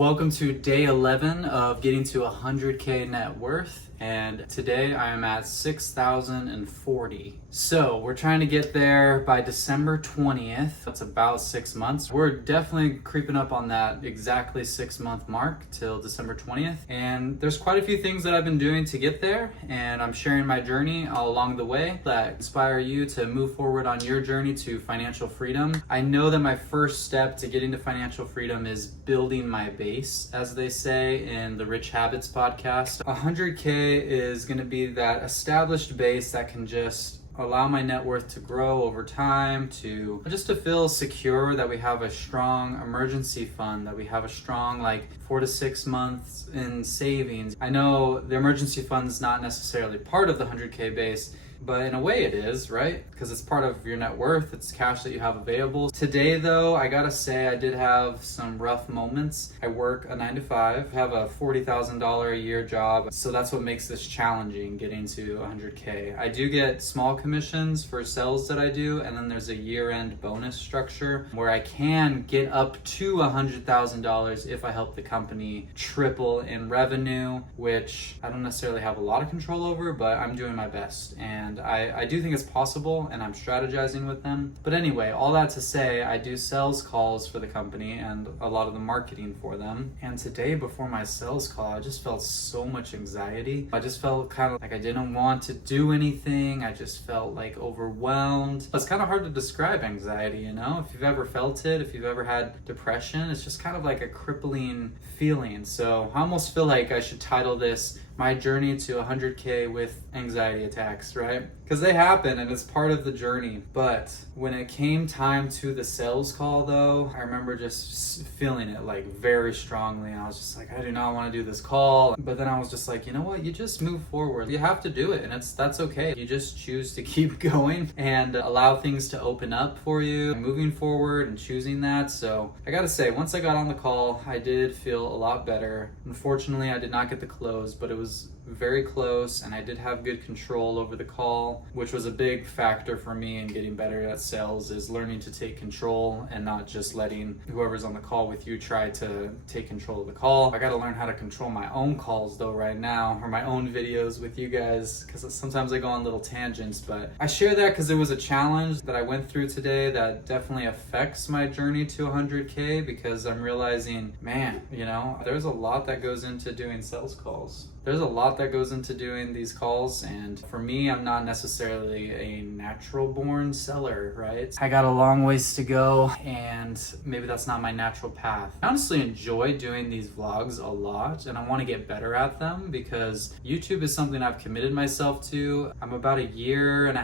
Welcome to day 11 of getting to 100K net worth. And today I am at 6,040. So we're trying to get there by December 20th. That's about 6 months. We're definitely creeping up on that exactly 6-month mark till December 20th. And there's quite a few things that I've been doing to get there. And I'm sharing my journey all along the way that inspire you to move forward on your journey to financial freedom. I know that my first step to getting to financial freedom is building my base, as they say in the Rich Habits podcast. 100K is going to be that established base that can just allow my net worth to grow over time, to feel secure, that we have a strong emergency fund, that we have a strong 4 to 6 months in savings. I know the emergency fund is not necessarily part of the 100K base, but in a way it is, right? Because it's part of your net worth. It's cash that you have available. Today though, I gotta say I did have some rough moments. I work a 9 to 5, have a $40,000 a year job. So that's what makes this challenging, getting to 100K. I do get small commissions for sales that I do. And then there's a year-end bonus structure where I can get up to $100,000 if I help the company triple in revenue, which I don't necessarily have a lot of control over, but I'm doing my best. And I do think it's possible, and I'm strategizing with them. But anyway, all that to say, I do sales calls for the company and a lot of the marketing for them. And today, before my sales call, I just felt so much anxiety. I just felt kind of like I didn't want to do anything. I just felt overwhelmed. It's kind of hard to describe anxiety, you know? If you've ever felt it, if you've ever had depression, it's just kind of like a crippling feeling. So I almost feel like I should title this My Journey to 100K with Anxiety Attacks, right? Because they happen and it's part of the journey. But when it came time to the sales call though, I remember just feeling it very strongly. I was just like, I do not want to do this call. But then I was just like, you know what? You just move forward. You have to do it, and that's okay. You just choose to keep going and allow things to open up for you, moving forward and choosing that. So I gotta say, once I got on the call, I did feel a lot better. Unfortunately, I did not get the close, but it was very close, and I did have good control over the call, which was a big factor for me in getting better at sales, is learning to take control and not just letting whoever's on the call with you try to take control of the call. I got to learn how to control my own calls though right now, or my own videos with you guys, because sometimes I go on little tangents. But I share that because it was a challenge that I went through today that definitely affects my journey to 100K, because I'm realizing, man, there's a lot that goes into doing sales calls. There's a lot that goes into doing these calls, and for me, I'm not necessarily a natural born seller, right? I got a long ways to go, and maybe that's not my natural path. I honestly enjoy doing these vlogs a lot, and I want to get better at them because YouTube is something I've committed myself to. I'm about 1.5 years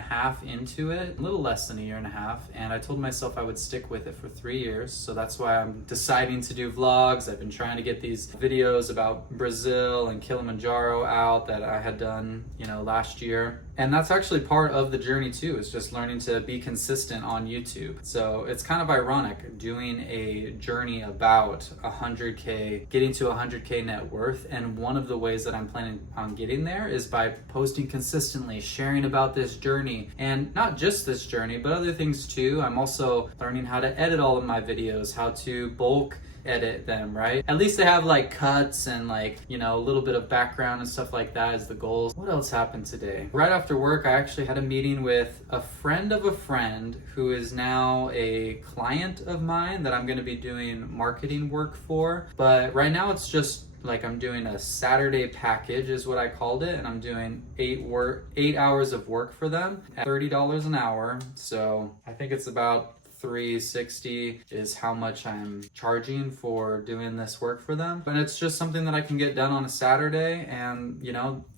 into it, a little less than 1.5 years, and I told myself I would stick with it for 3 years. So that's why I'm deciding to do vlogs. I've been trying to get these videos about Brazil and Kilimanjaro out that I had done, last year. And that's actually part of the journey too, is just learning to be consistent on YouTube. So it's kind of ironic doing a journey about 100K, getting to 100K net worth. And one of the ways that I'm planning on getting there is by posting consistently, sharing about this journey, and not just this journey, but other things too. I'm also learning how to edit all of my videos, how to bulk edit them, right? At least they have cuts and a little bit of background and stuff like that is the goals. What else happened today? Right after work, I actually had a meeting with a friend of a friend who is now a client of mine that I'm going to be doing marketing work for. But right now it's just I'm doing a Saturday package is what I called it, and I'm doing 8 hours of work for them at $30 an hour. So I think it's about $360 is how much I'm charging for doing this work for them. But it's just something that I can get done on a Saturday, and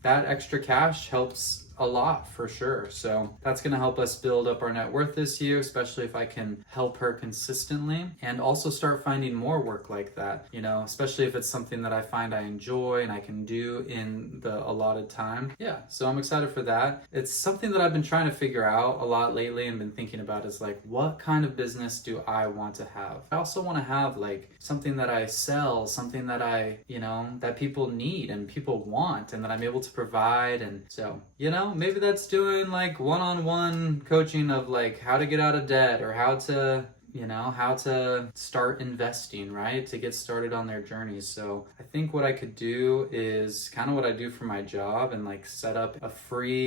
that extra cash helps a lot for sure. So that's going to help us build up our net worth this year, especially if I can help her consistently and also start finding more work like that, especially if it's something that I find I enjoy and I can do in the allotted time. Yeah, so I'm excited for that. It's something that I've been trying to figure out a lot lately and been thinking about is what kind of business do I want to have? I also want to have something that I sell, something that I, that people need and people want and that I'm able to provide. And so, maybe that's doing one-on-one coaching of how to get out of debt or how to how to start investing, right? To get started on their journey. So I think what I could do is kind of what I do for my job and like set up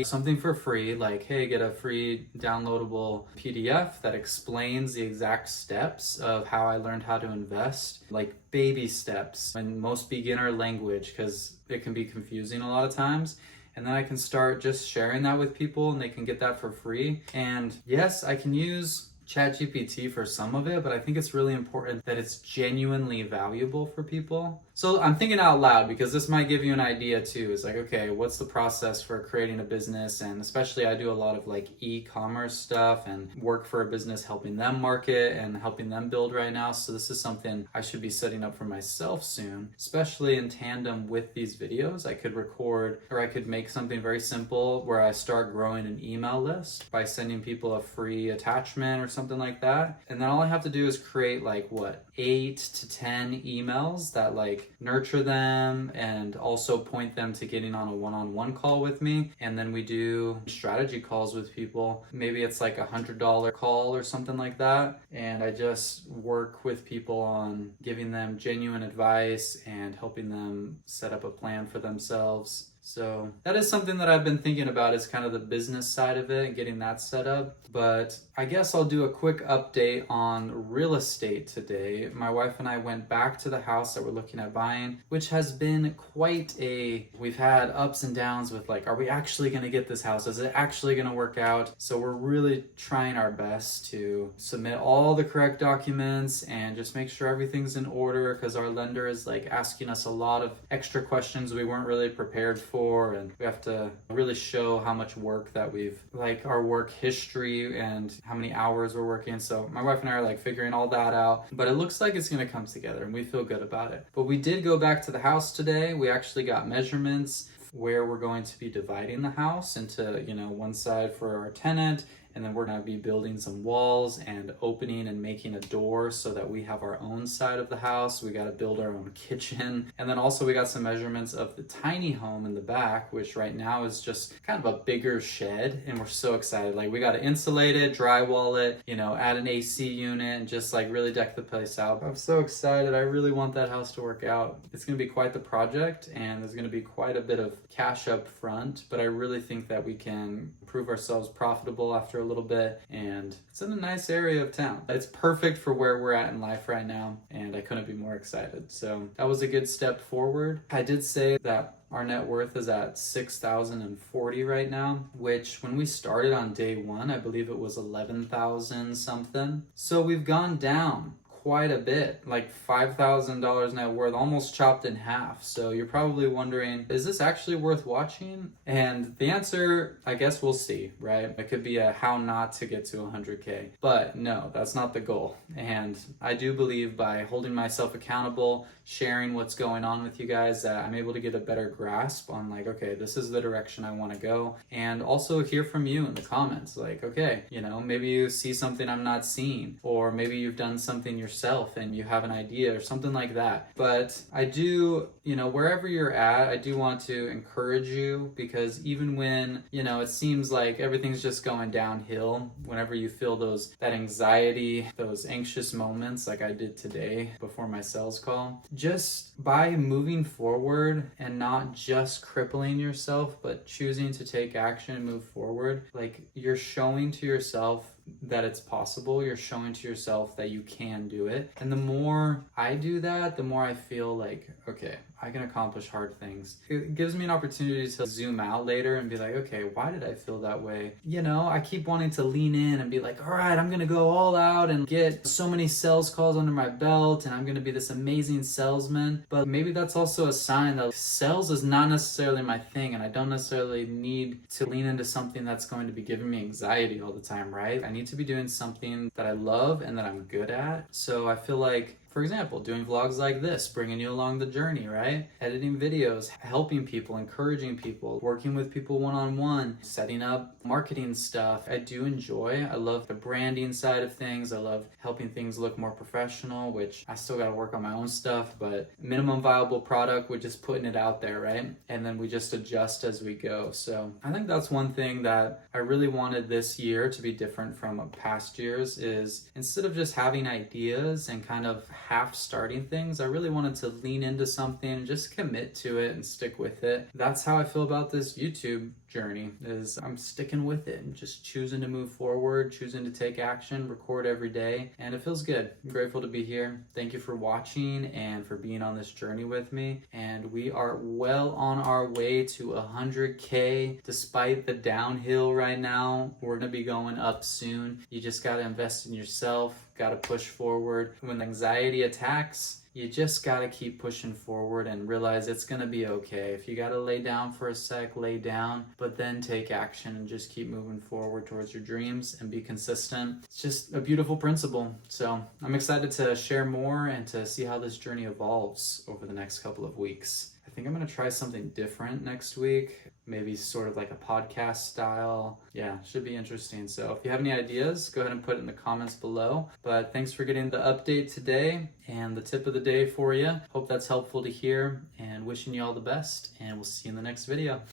something for free, like, hey, get a free downloadable PDF that explains the exact steps of how I learned how to invest, like baby steps in most beginner language, because it can be confusing a lot of times. And then I can start just sharing that with people and they can get that for free. And yes, I can use ChatGPT for some of it, but I think it's really important that it's genuinely valuable for people. So I'm thinking out loud because this might give you an idea too. It's like, okay, what's the process for creating a business? And especially I do a lot of like e-commerce stuff and work for a business, helping them market and helping them build right now. So this is something I should be setting up for myself soon, especially in tandem with these videos. I could record, or I could make something very simple where I start growing an email list by sending people a free attachment or something like that. And then all I have to do is create like 8 to 10 emails that like nurture them and also point them to getting on a one-on-one call with me. And then we do strategy calls with people. Maybe it's like $100 call or something like that. And I just work with people on giving them genuine advice and helping them set up a plan for themselves. So that is something that I've been thinking about, is kind of the business side of it and getting that set up. But I guess I'll do a quick update on real estate today. My wife and I went back to the house that we're looking at buying, which has been we've had ups and downs with like, are we actually going to get this house? Is it actually going to work out? So we're really trying our best to submit all the correct documents and just make sure everything's in order, because our lender is like asking us a lot of extra questions we weren't really prepared for, and we have to really show how much work that we've, like our work history and how many hours we're working. So my wife and I are like figuring all that out, but it looks like it's going to come together and we feel good about it. But we did go back to the house today. We actually got measurements where we're going to be dividing the house into, one side for our tenant, and then we're going to be building some walls and opening and making a door so that we have our own side of the house. We got to build our own kitchen. And then also we got some measurements of the tiny home in the back, which right now is just kind of a bigger shed. And we're so excited. Like, we got to insulate it, drywall it, add an AC unit and just like really deck the place out. I'm so excited. I really want that house to work out. It's going to be quite the project, and there's going to be quite a bit of cash up front, but I really think that we can prove ourselves profitable after a little bit, and it's in a nice area of town. It's perfect for where we're at in life right now, and I couldn't be more excited. So that was a good step forward. I did say that our net worth is at 6,040 right now, which when we started on day one, I believe it was 11,000 something. So we've gone down quite a bit, like $5,000 net worth, almost chopped in half. So you're probably wondering, is this actually worth watching? And the answer, I guess we'll see, right? It could be a how not to get to 100K, but no, that's not the goal. And I do believe by holding myself accountable, sharing what's going on with you guys, that I'm able to get a better grasp on like, okay, this is the direction I want to go. And also hear from you in the comments, like, okay, maybe you see something I'm not seeing, or maybe you've done something yourself and you have an idea or something like that. But I do, wherever you're at, I do want to encourage you, because even when, it seems like everything's just going downhill, whenever you feel that anxiety, those anxious moments like I did today before my sales call, just by moving forward and not just crippling yourself, but choosing to take action and move forward, like you're showing to yourself that it's possible. You're showing to yourself that you can do it. And the more I do that, the more I feel like, okay, I can accomplish hard things. It gives me an opportunity to zoom out later and be like, okay, why did I feel that way? I keep wanting to lean in and be like, all right, I'm going to go all out and get so many sales calls under my belt, and I'm going to be this amazing salesman. But maybe that's also a sign that sales is not necessarily my thing, and I don't necessarily need to lean into something that's going to be giving me anxiety all the time, right? I need to be doing something that I love and that I'm good at. So I feel like For example, doing vlogs like this, bringing you along the journey, right? Editing videos, helping people, encouraging people, working with people one-on-one, setting up marketing stuff. I do enjoy. I love the branding side of things. I love helping things look more professional, which I still got to work on my own stuff, but minimum viable product, we're just putting it out there, right? And then we just adjust as we go. So I think that's one thing that I really wanted this year to be different from past years is instead of just having ideas and kind of half starting things, I really wanted to lean into something and just commit to it and stick with it. That's how I feel about this YouTube journey, is I'm sticking with it and just choosing to move forward, choosing to take action, record every day, and it feels good. I'm grateful to be here. Thank you for watching and for being on this journey with me. And we are well on our way to 100K. Despite the downhill right now, we're gonna be going up soon. You just gotta invest in yourself, gotta push forward. When anxiety attacks, you just gotta keep pushing forward and realize it's gonna be okay. If you gotta lay down for a sec, lay down, but then take action and just keep moving forward towards your dreams and be consistent. It's just a beautiful principle. So I'm excited to share more and to see how this journey evolves over the next couple of weeks. I think I'm gonna try something different next week. Maybe sort of like a podcast style. Yeah, should be interesting. So if you have any ideas, go ahead and put it in the comments below. But thanks for getting the update today and the tip of the day for you. Hope that's helpful to hear and wishing you all the best, and we'll see you in the next video.